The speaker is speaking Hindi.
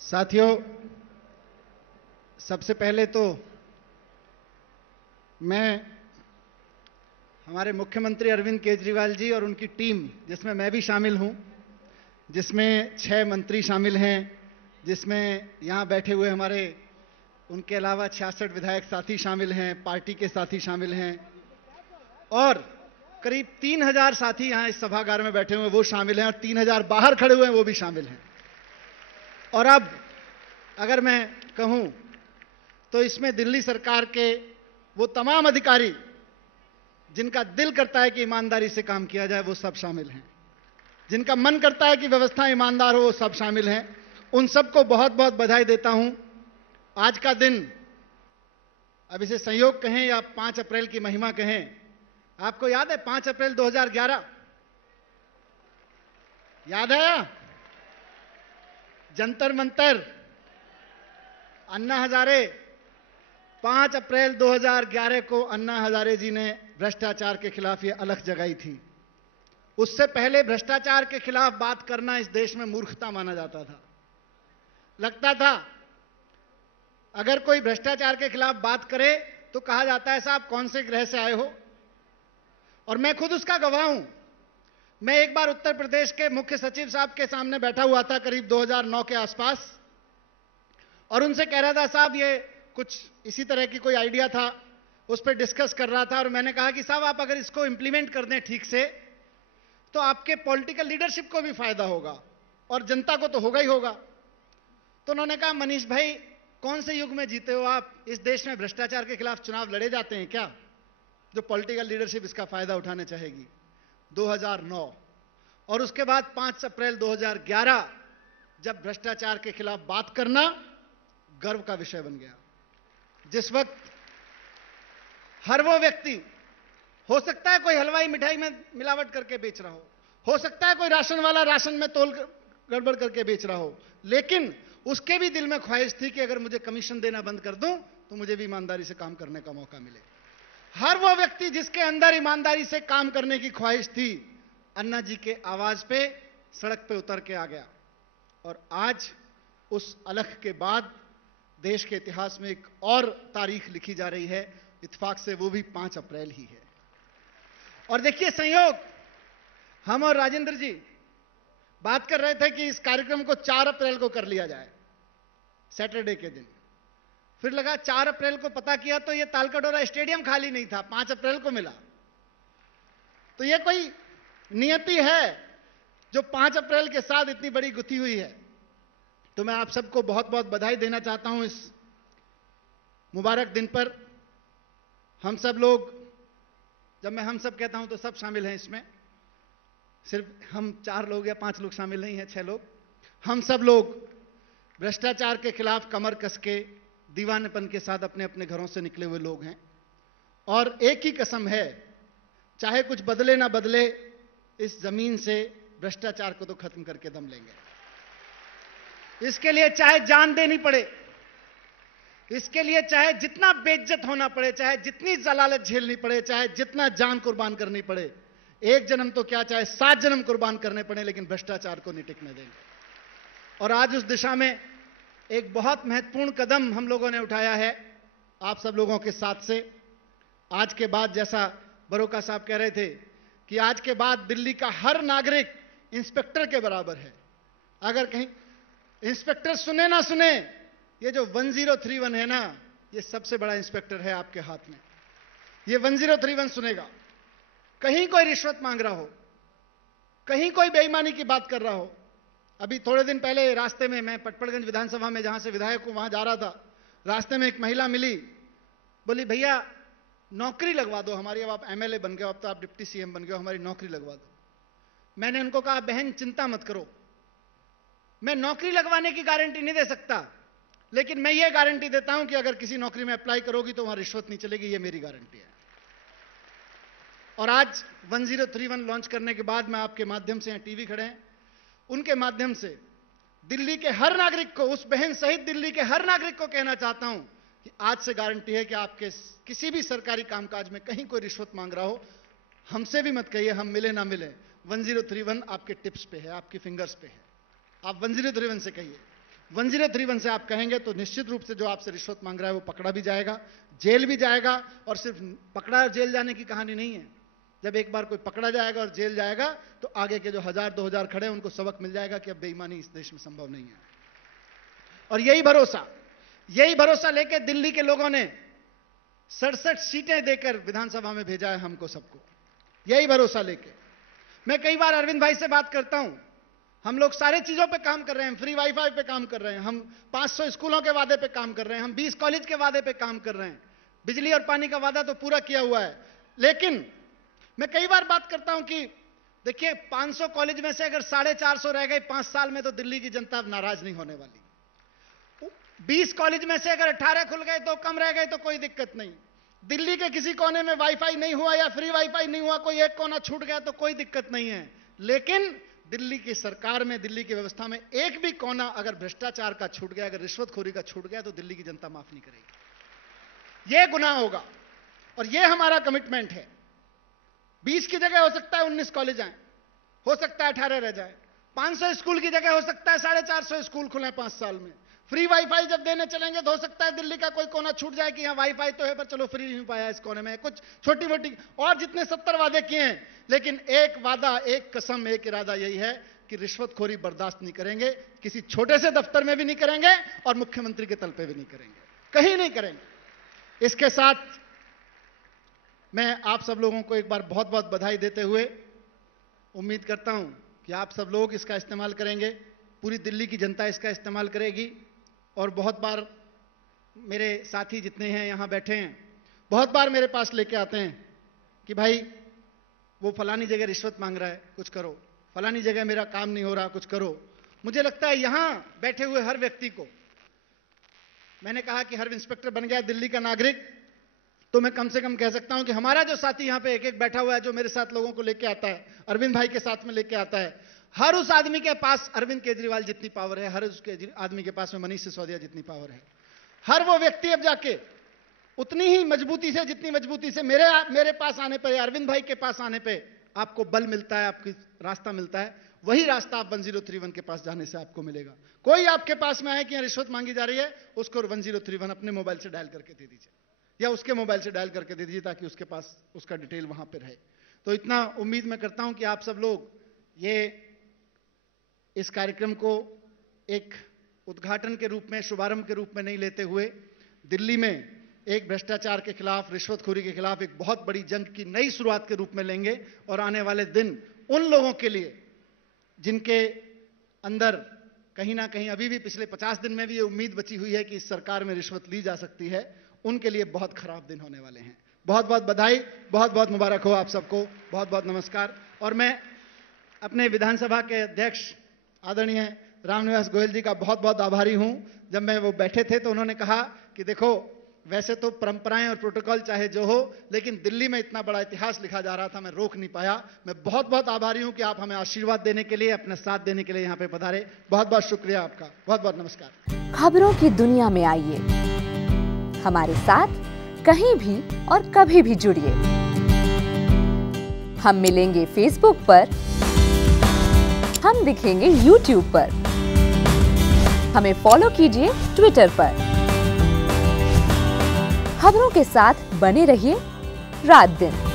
साथियों, सबसे पहले तो मैं हमारे मुख्यमंत्री अरविंद केजरीवाल जी और उनकी टीम, जिसमें मैं भी शामिल हूं, जिसमें 6 मंत्री शामिल हैं, जिसमें यहां बैठे हुए हमारे उनके अलावा 66 विधायक साथी शामिल हैं, पार्टी के साथी शामिल हैं और करीब 3000 साथी यहां इस सभागार में बैठे हुए हैं वो शामिल हैं और 3000 बाहर खड़े हुए हैं वो भी शामिल हैं। और अब अगर मैं कहूं तो इसमें दिल्ली सरकार के वो तमाम अधिकारी जिनका दिल करता है कि ईमानदारी से काम किया जाए वो सब शामिल हैं, जिनका मन करता है कि व्यवस्था ईमानदार हो वो सब शामिल हैं। उन सबको बहुत बहुत बधाई देता हूं। आज का दिन, अब इसे संयोग कहें या 5 अप्रैल की महिमा कहें, आपको याद है 5 अप्रैल 2011? याद है? जंतर मंतर, अन्ना हजारे। 5 अप्रैल 2011 को अन्ना हजारे जी ने भ्रष्टाचार के खिलाफ ये अलख जगाई थी। उससे पहले भ्रष्टाचार के खिलाफ बात करना इस देश में मूर्खता माना जाता था। लगता था अगर कोई भ्रष्टाचार के खिलाफ बात करे तो कहा जाता है साहब कौन से ग्रह से आए हो। और मैं खुद उसका गवाह हूं। मैं एक बार उत्तर प्रदेश के मुख्य सचिव साहब के सामने बैठा हुआ था करीब 2009 के आसपास और उनसे कह रहा था साहब ये कुछ इसी तरह की कोई आइडिया था, उस पर डिस्कस कर रहा था और मैंने कहा कि साहब आप अगर इसको इंप्लीमेंट कर दें ठीक से तो आपके पॉलिटिकल लीडरशिप को भी फायदा होगा और जनता को तो होगा ही होगा। तो उन्होंने कहा मनीष भाई कौन से युग में जीते हो आप, इस देश में भ्रष्टाचार के खिलाफ चुनाव लड़े जाते हैं क्या जो पॉलिटिकल लीडरशिप इसका फायदा उठाने चाहेगी। 2009 और उसके बाद 5 अप्रैल 2011 जब भ्रष्टाचार के खिलाफ बात करना गर्व का विषय बन गया। जिस वक्त हर वो व्यक्ति, हो सकता है कोई हलवाई मिठाई में मिलावट करके बेच रहा हो सकता है कोई राशन वाला राशन में तोल गड़बड़ करके बेच रहा हो, लेकिन उसके भी दिल में ख्वाहिश थी कि अगर मुझे कमीशन देना बंद कर दूं तो मुझे भी ईमानदारी से काम करने का मौका मिले। हर वो व्यक्ति जिसके अंदर ईमानदारी से काम करने की ख्वाहिश थी, अन्ना जी के आवाज पे सड़क पे उतर के आ गया। और आज उस अलख के बाद देश के इतिहास में एक और तारीख लिखी जा रही है, इत्तेफाक से वो भी 5 अप्रैल ही है। और देखिए संयोग, हम और राजेंद्र जी बात कर रहे थे कि इस कार्यक्रम को 4 अप्रैल को कर लिया जाए, सैटरडे के दिन। फिर लगा 4 अप्रैल को पता किया तो ये तालकटोरा स्टेडियम खाली नहीं था, 5 अप्रैल को मिला। तो ये कोई नियति है जो 5 अप्रैल के साथ इतनी बड़ी गुथी हुई है। तो मैं आप सबको बहुत बहुत बधाई देना चाहता हूं इस मुबारक दिन पर। हम सब लोग, जब मैं हम सब कहता हूं तो सब शामिल हैं इसमें, सिर्फ हम 4 लोग या 5 लोग शामिल नहीं हैं, 6 लोग। हम सब लोग भ्रष्टाचार के खिलाफ कमर कस के दीवानेपन के साथ अपने अपने घरों से निकले हुए लोग हैं और एक ही कसम है, चाहे कुछ बदले ना बदले, इस जमीन से भ्रष्टाचार को तो खत्म करके दम लेंगे। इसके लिए चाहे जान देनी पड़े, इसके लिए चाहे जितना बेइज्जत होना पड़े, चाहे जितनी जलालत झेलनी पड़े, चाहे जितना जान कुर्बान करनी पड़े, एक जन्म तो क्या चाहे 7 जन्म कुर्बान करने पड़े, लेकिन भ्रष्टाचार को नहीं टिकने देंगे। और आज उस दिशा में एक बहुत महत्वपूर्ण कदम हम लोगों ने उठाया है आप सब लोगों के साथ से। आज के बाद, जैसा बरोका साहब कह रहे थे कि आज के बाद दिल्ली का हर नागरिक इंस्पेक्टर के बराबर है। अगर कहीं इंस्पेक्टर सुने ना सुने, ये जो 1031 है ना, ये सबसे बड़ा इंस्पेक्टर है आपके हाथ में। ये 1031 सुनेगा। कहीं कोई रिश्वत मांग रहा हो, कहीं कोई बेईमानी की बात कर रहा हो। अभी थोड़े दिन पहले रास्ते में, मैं पटपड़गंज विधानसभा में जहां से विधायक हूं वहां जा रहा था, रास्ते में एक महिला मिली, बोली भैया नौकरी लगवा दो हमारी, अब आप एमएलए बन गए हो, अब तो आप डिप्टी सीएम बन गए हो, हमारी नौकरी लगवा दो। मैंने उनको कहा बहन चिंता मत करो, मैं नौकरी लगवाने की गारंटी नहीं दे सकता, लेकिन मैं ये गारंटी देता हूं कि अगर किसी नौकरी में अप्लाई करोगी तो वहां रिश्वत नहीं चलेगी, ये मेरी गारंटी है। और आज 1031 लॉन्च करने के बाद मैं आपके माध्यम से, यहाँ टीवी खड़े हैं, उनके माध्यम से दिल्ली के हर नागरिक को, उस बहन सहित दिल्ली के हर नागरिक को कहना चाहता हूं कि आज से गारंटी है कि आपके किसी भी सरकारी कामकाज में कहीं कोई रिश्वत मांग रहा हो, हमसे भी मत कहिए, हम मिले ना मिले, 1031 आपके टिप्स पे है, आपकी फिंगर्स पे है, आप 1031 से कहिए। 1031 से आप कहेंगे तो निश्चित रूप से जो आपसे रिश्वत मांग रहा है वो पकड़ा भी जाएगा, जेल भी जाएगा। और सिर्फ पकड़ा और जेल जाने की कहानी नहीं है, जब एक बार कोई पकड़ा जाएगा और जेल जाएगा तो आगे के जो 1000-2000 खड़े हैं उनको सबक मिल जाएगा कि अब बेईमानी इस देश में संभव नहीं है। और यही भरोसा लेके दिल्ली के लोगों ने 67 सीटें देकर विधानसभा में भेजा है हमको सबको, यही भरोसा लेके। मैं कई बार अरविंद भाई से बात करता हूं, हम लोग सारे चीजों पे काम कर रहे हैं, फ्री वाईफाई पे काम कर रहे हैं, हम 500 स्कूलों के वादे पे काम कर रहे हैं, हम 20 कॉलेज के वादे पे काम कर रहे हैं, बिजली और पानी का वादा तो पूरा किया हुआ है। लेकिन मैं कई बार बात करता हूं कि देखिए 500 कॉलेज में से अगर 450 रह गए 5 साल में तो दिल्ली की जनता नाराज नहीं होने वाली। 20 कॉलेज में से अगर 18 खुल गए तो कम रह गए तो कोई दिक्कत नहीं। दिल्ली के किसी कोने में वाईफाई नहीं हुआ या फ्री वाईफाई नहीं हुआ, कोई एक कोना छूट गया तो कोई दिक्कत नहीं है। लेकिन दिल्ली की सरकार में, दिल्ली की व्यवस्था में एक भी कोना अगर भ्रष्टाचार का छूट गया, अगर रिश्वतखोरी का छूट गया तो दिल्ली की जनता माफ नहीं करेगी। यह गुनाह होगा और यह हमारा कमिटमेंट है। 20 की जगह हो सकता है 19 कॉलेज आए, हो सकता है 18 रह जाए, 500 स्कूल की जगह हो सकता है 450 स्कूल खुले 5 साल में। फ्री वाईफाई जब देने चलेंगे तो हो सकता है दिल्ली का कोई कोना छूट जाए कि यहां वाईफाई तो है पर चलो फ्री नहीं पाया इस कोने में, कुछ छोटी मोटी और जितने 70 वादे किए हैं। लेकिन एक वादा, एक कसम, एक इरादा यही है कि रिश्वतखोरी बर्दाश्त नहीं करेंगे, किसी छोटे से दफ्तर में भी नहीं करेंगे और मुख्यमंत्री के तल पे भी नहीं करेंगे, कहीं नहीं करेंगे। इसके साथ मैं आप सब लोगों को एक बार बहुत बहुत बधाई देते हुए उम्मीद करता हूं कि आप सब लोग इसका इस्तेमाल करेंगे, पूरी दिल्ली की जनता इसका इस्तेमाल करेगी। और बहुत बार मेरे साथी जितने हैं यहां बैठे हैं, बहुत बार मेरे पास लेके आते हैं कि भाई वो फलानी जगह रिश्वत मांग रहा है, कुछ करो, फलानी जगह मेरा काम नहीं हो रहा, कुछ करो। मुझे लगता है यहां बैठे हुए हर व्यक्ति को, मैंने कहा कि हर इंस्पेक्टर बन गया दिल्ली का नागरिक, तो मैं कम से कम कह सकता हूं कि हमारा जो साथी यहां पे एक एक बैठा हुआ है, जो मेरे साथ लोगों को लेके आता है, अरविंद भाई के साथ में लेके आता है, हर उस आदमी के पास अरविंद केजरीवाल जितनी पावर है, हर उस आदमी के पास में मनीष सिसोदिया जितनी पावर है। हर वो व्यक्ति अब जाके उतनी ही मजबूती से, जितनी मजबूती से मेरे पास आने पे, अरविंद भाई के पास आने पे आपको बल मिलता है, आपकी रास्ता मिलता है, वही रास्ता आप 1031 के पास जाने से आपको मिलेगा। कोई आपके पास में आए कि यहां रिश्वत मांगी जा रही है, उसको 1031 अपने मोबाइल से डायल करके दे दीजिए या उसके मोबाइल से डायल करके दे दीजिए ताकि उसके पास उसका डिटेल वहां पर रहे। तो इतना उम्मीद मैं करता हूं कि आप सब लोग ये इस कार्यक्रम को एक उद्घाटन के रूप में, शुभारंभ के रूप में नहीं लेते हुए दिल्ली में एक भ्रष्टाचार के खिलाफ, रिश्वतखोरी के खिलाफ एक बहुत बड़ी जंग की नई शुरुआत के रूप में लेंगे। और आने वाले दिन उन लोगों के लिए जिनके अंदर कहीं ना कहीं अभी भी पिछले 50 दिन में भी ये उम्मीद बची हुई है कि इस सरकार में रिश्वत ली जा सकती है, उनके लिए बहुत खराब दिन होने वाले हैं। बहुत बहुत बधाई, बहुत बहुत मुबारक हो आप सबको, बहुत बहुत नमस्कार। और मैं अपने विधानसभा के अध्यक्ष आदरणीय रामनिवास गोयल जी का बहुत बहुत आभारी हूं। जब मैं वो बैठे थे तो उन्होंने कहा कि देखो वैसे तो परंपराएं और प्रोटोकॉल चाहे जो हो, लेकिन दिल्ली में इतना बड़ा इतिहास लिखा जा रहा था, मैं रोक नहीं पाया। मैं बहुत बहुत आभारी हूं कि आप हमें आशीर्वाद देने के लिए, अपना साथ देने के लिए यहाँ पे पधारे। बहुत बहुत शुक्रिया आपका, बहुत बहुत नमस्कार। खबरों की दुनिया में आइए, हमारे साथ कहीं भी और कभी भी जुड़िए। हम मिलेंगे फेसबुक पर, हम दिखेंगे YouTube पर, हमें फॉलो कीजिए ट्विटर पर। खबरों के साथ बने रहिए रात दिन।